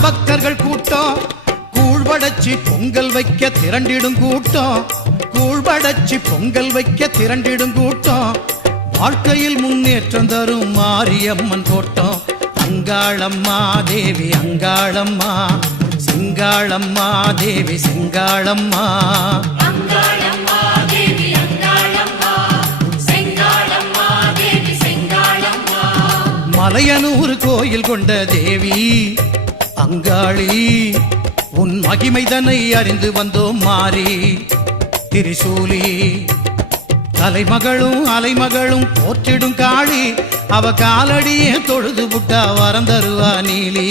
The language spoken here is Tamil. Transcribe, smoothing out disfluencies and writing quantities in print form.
பக்தர்கள் கூட்டம் கூழ்வடச்சி பொங்கல் வைக்க திரண்டிடும் கூட்டம் கூழ்வடச்சி பொங்கல் வைக்க திரண்டிடும் கூட்டம் வாழ்க்கையில் முன்னேற்றம் தரும் மாரியம்மன் கோட்டம் அங்காளம்மா தேவி அங்காளம்மா சிங்காளம்மா தேவி சிங்காளம்மா மலையனூர் கோயில் கொண்ட தேவி அங்காளி உன் மகிமைதனை அறிந்து வந்தோம் மாறி திரிசூலி தலைமகளும் அலைமகளும் போற்றிடும் காளி அவ காலடியே தொழுது புட்டா வரம் தருவா நீலி